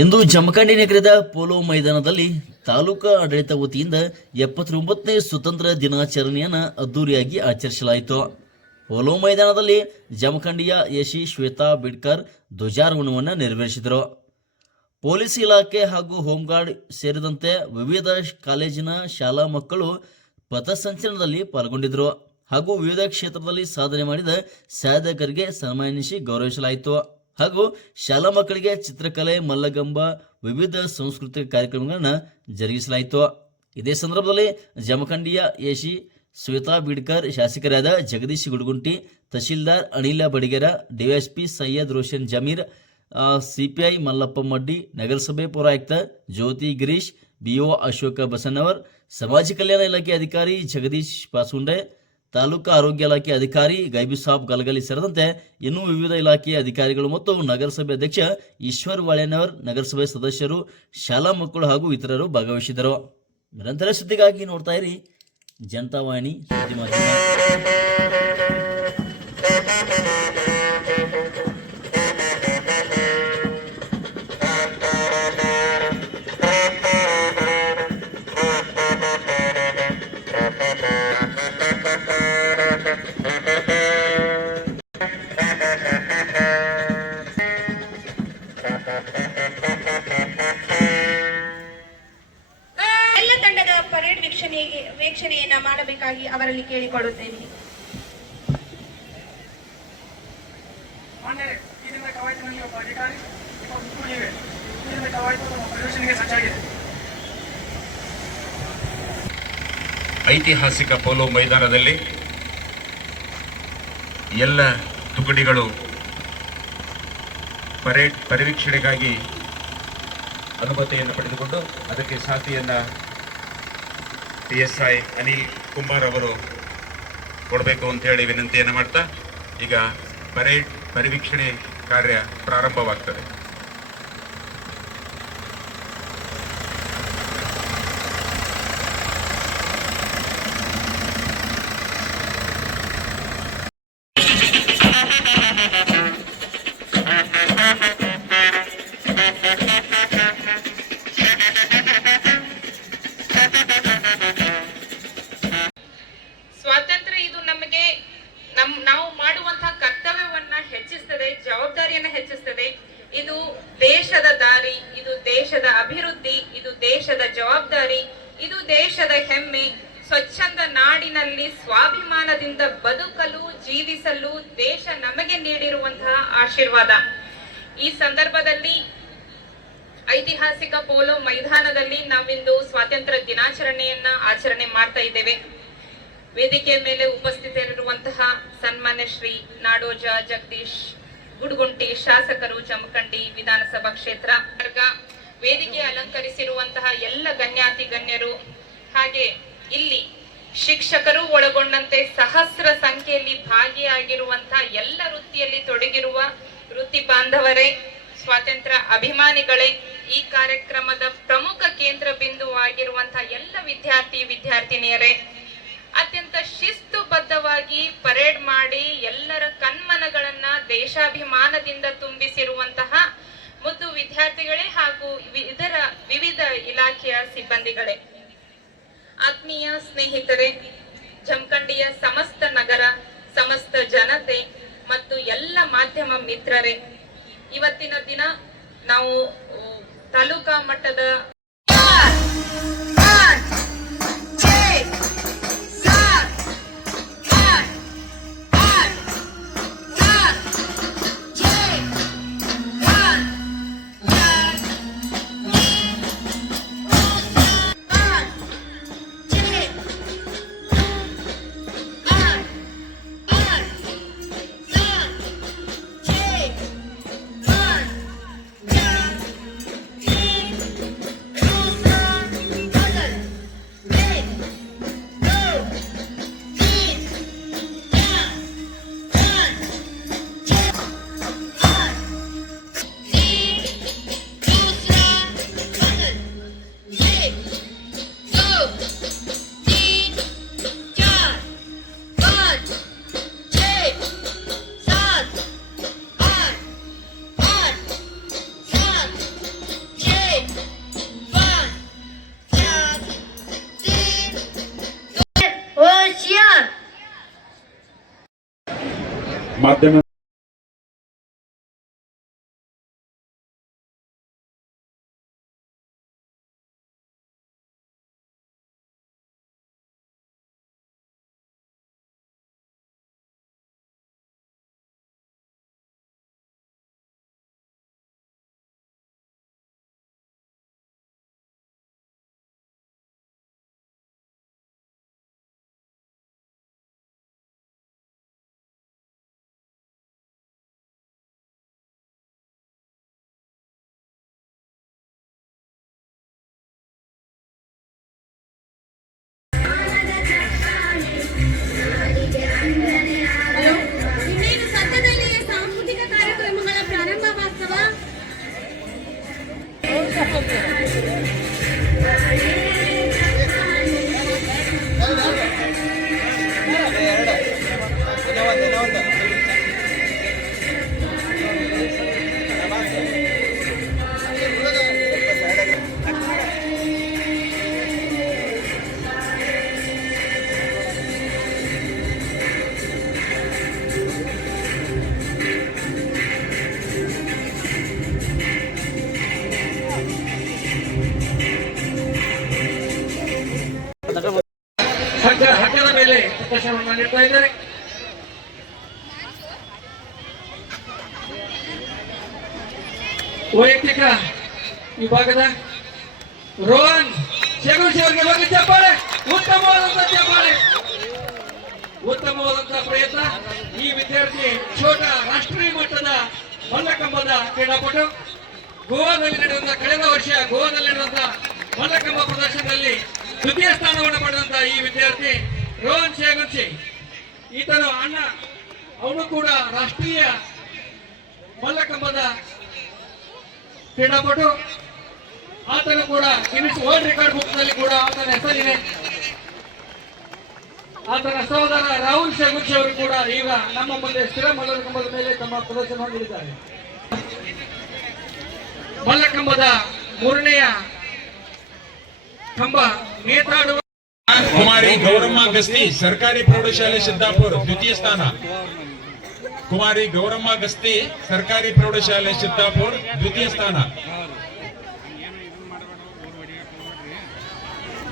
ಇಂದು ಜಮಖಂಡಿ ನಗರದ ಪೋಲೋ ಮೈದಾನದಲ್ಲಿ ತಾಲೂಕಾ ಆಡಳಿತ ವತಿಯಿಂದ 79ನೇ ಸ್ವತಂತ್ರ ದಿನಾಚರಣೆಯನ್ನು ಅದ್ದೂರಿಯಾಗಿ ಆಚರಿಸಲಾಯಿತು. ಪೋಲೋ ಮೈದಾನದಲ್ಲಿ ಜಮಖಂಡಿಯ ಎಸಿ ಶ್ವೇತಾ ಬಿಡ್ಕರ್ ಧ್ವಜಾರೋಹಣವನ್ನು ನೆರವೇರಿಸಿದರು. ಪೊಲೀಸ್ ಇಲಾಖೆ ಹಾಗೂ ಹೋಂಗಾರ್ಡ್ ಸೇರಿದಂತೆ ವಿವಿಧ ಕಾಲೇಜಿನ ಶಾಲಾ ಮಕ್ಕಳು ಪಥಸಂಚಲನದಲ್ಲಿ ಪಾಲ್ಗೊಂಡಿದ್ದರು ಹಾಗೂ ವಿವಿಧ ಕ್ಷೇತ್ರದಲ್ಲಿ ಸಾಧನೆ ಮಾಡಿದ ಸಾಧಕರಿಗೆ ಸನ್ಮಾನಿಸಿ ಗೌರವಿಸಲಾಯಿತು. ಹಾಗೂ ಶಾಲಾ ಮಕ್ಕಳಿಗೆ ಚಿತ್ರಕಲೆ, ಮಲ್ಲಗಂಬ, ವಿವಿಧ ಸಾಂಸ್ಕೃತಿಕ ಕಾರ್ಯಕ್ರಮಗಳನ್ನು ಜರುಗಿಸಲಾಯಿತು. ಇದೇ ಸಂದರ್ಭದಲ್ಲಿ ಜಮಖಂಡಿಯ ಎಸಿ ಶ್ವೇತಾ ಬಿಡ್ಕರ್, ಶಾಸಕರಾದ ಜಗದೀಶ್ ಗುಡಗುಂಟಿ, ತಹಶೀಲ್ದಾರ್ ಅನಿಲ ಬಡಿಗೆರ, ಡಿವೈಎಸ್ಪಿ ಸೈಯದ್ ರೋಷನ್ ಜಮೀರ್, ಸಿಪಿಐ ಮಲ್ಲಪ್ಪ ಮಡ್ಡಿ, ನಗರಸಭೆ ಪೌರಾಯುಕ್ತ ಜ್ಯೋತಿ ಗಿರೀಶ್, ಬಿಒ ಅಶೋಕ ಬಸನ್ನವರ್, ಸಮಾಜ ಕಲ್ಯಾಣ ಇಲಾಖೆ ಅಧಿಕಾರಿ ಜಗದೀಶ್ ಪಾಸುಂಡೆ, ತಾಲೂಕಾ ಆರೋಗ್ಯ ಇಲಾಖೆ ಅಧಿಕಾರಿ ಗೈಬಿ ಸಾಬ್ ಗಲಗಲಿ ಸೇರಿದಂತೆ ಇನ್ನೂ ವಿವಿಧ ಇಲಾಖೆಯ ಅಧಿಕಾರಿಗಳು ಮತ್ತು ನಗರಸಭೆ ಅಧ್ಯಕ್ಷ ಈಶ್ವರ್ ವಾಳೆನವರ್, ನಗರಸಭೆ ಸದಸ್ಯರು, ಶಾಲಾ ಮಕ್ಕಳು ಹಾಗೂ ಇತರರು ಭಾಗವಹಿಸಿದರು. ನಿರಂತರ ಸುದ್ದಿಗಾಗಿ ನೋಡ್ತಾ ಇರಿ ಜನತಾವಾಣಿ ಸುದ್ದಿ ಮಾಧ್ಯಮ. ಎಲ್ಲ ತಂಡದ ಪರೇಡ್ ವೀಕ್ಷಣೆಯನ್ನ ಮಾಡಬೇಕಾಗಿ ಅವರಲ್ಲಿ ಕೇಳಿಕೊಳ್ಳುತ್ತೇನೆ. ಐತಿಹಾಸಿಕ ಪೋಲೋ ಮೈದಾನದಲ್ಲಿ ಎಲ್ಲ ತುಕಡಿಗಳು ಪರೇಡ್ ಪರಿವೀಕ್ಷಣೆಗಾಗಿ ಅನುಮತಿಯನ್ನು ಪಡೆದುಕೊಂಡು ಅದಕ್ಕೆ ಸಾಥಿಯನ್ನು PSI ಅನಿಲ್ ಕುಮಾರ್ ಅವರು ಕೊಡಬೇಕು ಅಂತ ಹೇಳಿ ವಿನಂತಿಯನ್ನು ಮಾಡ್ತಾ ಈಗ ಪರೇಡ್ ಪರಿವೀಕ್ಷಣೆ ಕಾರ್ಯ ಪ್ರಾರಂಭವಾಗ್ತದೆ. ಸ್ವಾತಂತ್ರ್ಯ ಇದು ನಮಗೆ ನಾವು ಮಾಡುವಂತಹ ಕರ್ತವ್ಯವನ್ನ ಹೆಚ್ಚಿಸ್ತದೆ, ಜವಾಬ್ದಾರಿಯನ್ನ ಹೆಚ್ಚಿಸ್ತದೆ. ಇದು ದೇಶದ ದಾರಿ, ಇದು ದೇಶದ ಅಭಿವೃದ್ಧಿ, ಇದು ದೇಶದ ಜವಾಬ್ದಾರಿ, ಇದು ದೇಶದ ಹೆಮ್ಮೆ. ಸ್ವಚ್ಛಂದ ನಾಡಿನಲ್ಲಿ ಸ್ವಾಭಿಮಾನದಿಂದ ಬದುಕಲು, ಜೀವಿಸಲು ದೇಶ ನಮಗೆ ನೀಡಿರುವಂತಹ ಆಶೀರ್ವಾದ. ಈ ಸಂದರ್ಭದಲ್ಲಿ ಐತಿಹಾಸಿಕ ಪೋಲೋ ಮೈದಾನದಲ್ಲಿ ನಾವಿಂದು ಸ್ವಾತಂತ್ರ್ಯ ದಿನಾಚರಣೆಯನ್ನ ಆಚರಣೆ ಮಾಡ್ತಾ ಇದ್ದೇವೆ. ವೇದಿಕೆಯ ಮೇಲೆ ಉಪಸ್ಥಿತರಿರುವಂತಹ ಸನ್ಮಾನ್ಯ ಶ್ರೀ ನಾಡೋಜ ಜಗದೀಶ್ ಗುಡಗುಂಟಿ, ಶಾಸಕರು, ಜಮಖಂಡಿ ವಿಧಾನಸಭಾ ಕ್ಷೇತ್ರ, ವೇದಿಕೆ ಅಲಂಕರಿಸಿರುವಂತಹ ಎಲ್ಲ ಗಣ್ಯಾತಿ ಗಣ್ಯರು, ಹಾಗೆ ಇಲ್ಲಿ ಶಿಕ್ಷಕರು ಒಳಗೊಂಡಂತೆ ಸಹಸ್ರ ಸಂಖ್ಯೆಯಲ್ಲಿ ಭಾಗಿಯಾಗಿರುವಂತಹ ಎಲ್ಲ ವೃತ್ತಿಯಲ್ಲಿ ತೊಡಗಿರುವ ವೃತ್ತಿ ಬಾಂಧವರೇ, ಸ್ವಾತಂತ್ರ್ಯ ಅಭಿಮಾನಿಗಳೇ, ಈ ಕಾರ್ಯಕ್ರಮದ ಪ್ರಮುಖ ಕೇಂದ್ರ ಬಿಂದುವಾಗಿರುವಂತಹ ಎಲ್ಲ ವಿದ್ಯಾರ್ಥಿನಿಯರೇ, ಅತ್ಯಂತ ಶಿಸ್ತುಬದ್ಧವಾಗಿ ಪರೇಡ್ ಮಾಡಿ ಎಲ್ಲರ ಕಣ್ಮನಗಳನ್ನ ದೇಶಾಭಿಮಾನದಿಂದ ತುಂಬಿಸಿರುವಂತಹ ಮುದ್ದು ವಿದ್ಯಾರ್ಥಿಗಳೇ ಹಾಗೂ ಇದರ ವಿವಿಧ ಇಲಾಖೆಯ ಸಿಬ್ಬಂದಿಗಳೇ, ಆತ್ಮೀಯ ಸ್ನೇಹಿತರೆ, ಜಮಖಂಡಿಯ ಸಮಸ್ತ ನಗರ, ಸಮಸ್ತ ಜನತೆ ಮತ್ತು ಎಲ್ಲ ಮಾಧ್ಯಮ ಮಿತ್ರರೇ, ಇವತ್ತಿನ ದಿನ ನಾವು ತಾಲೂಕಾ ಮಟ್ಟದ ಮಾಧ್ಯಮ ಇನ್ನೇನು ಸದ್ಯದಲ್ಲಿಯೇ ಸಾಂಸ್ಕೃತಿಕ ಕಾರ್ಯಕ್ರಮಗಳ ಪ್ರಾರಂಭವಾಗ್ತವ. ಹಗ್ಗದ ಮೇಲೆ ಪ್ರದರ್ಶನವನ್ನು ನೀಡ್ತಾ ಇದ್ದಾರೆ. ವೈಯಕ್ತಿಕ ವಿಭಾಗದ ರೋಹನ್ ಶಗುಶಿ ಅವರಿಗೆ ಒಂದು ಚಪ್ಪಾಳೆ. ಉತ್ತಮವಾದಂತಹ ಚಪ್ಪಾಳೆ, ಉತ್ತಮವಾದಂತಹ ಪ್ರಯತ್ನ. ಈ ವಿದ್ಯಾರ್ಥಿ ಛೋಟ ರಾಷ್ಟ್ರೀಯ ಮಟ್ಟದ ಮಲ್ಲಕಂಬದ ಕ್ರೀಡಾಪಟು. ಗೋವಾದಲ್ಲಿ ನಡೆದಂತಹ ಕಳೆದ ವರ್ಷ ಗೋವಾದಲ್ಲಿ ನಡೆದಂತಹ ಮಲ್ಲಕಂಬ ಪ್ರದರ್ಶನದಲ್ಲಿ ದ್ವಿತೀಯ ಸ್ಥಾನವನ್ನು ಪಡೆದಂತಹ ಈ ವಿದ್ಯಾರ್ಥಿ ರೋಹನ್ ಶೇಗುನ್ಶಿ. ಈತನು ಅಣ್ಣ, ಅವನು ಕೂಡ ರಾಷ್ಟ್ರೀಯ ಮಲ್ಲಕಂಬದ ಕ್ರೀಡಾಪಟು. ಆತನು ಕೂಡ ಗಿನ್ನಿಸ್ ವರ್ಲ್ಡ್ ರೆಕಾರ್ಡ್ ಬುಕ್ ನಲ್ಲಿ ಕೂಡ ಆತನ ಹೆಸರಿದೆ. ಆತನ ಸಹೋದರ ರಾಹುಲ್ ಶೇಗುನ್ಶಿ ಅವರು ಕೂಡ ಈಗ ನಮ್ಮ ಮುಂದೆ ಸ್ಥಿರ ಮಲ್ಲಕಂಬದ ಮೇಲೆ ತಮ್ಮ ಪ್ರದರ್ಶನವನ್ನು ನೀಡಿದ್ದಾರೆ. ಮಲ್ಲಕಂಬದ ಮೂರನೆಯ ಕಂಬ ನೇತಾಡುವ ಕುಮಾರಿ ಗೌರಮ್ಮ ಗಸ್ತಿ ಸರ್ಕಾರಿ ಪ್ರೌಢಶಾಲೆ ಸಿದ್ದಾಪುರ ದ್ವಿತೀಯ ಸ್ಥಾನ. ಕುಮಾರಿ ಗೌರಮ್ಮ ಗಸ್ತಿ ಸರ್ಕಾರಿ ಪ್ರೌಢಶಾಲೆ ಸಿದ್ದಾಪುರ ದ್ವಿತೀಯ ಸ್ಥಾನ.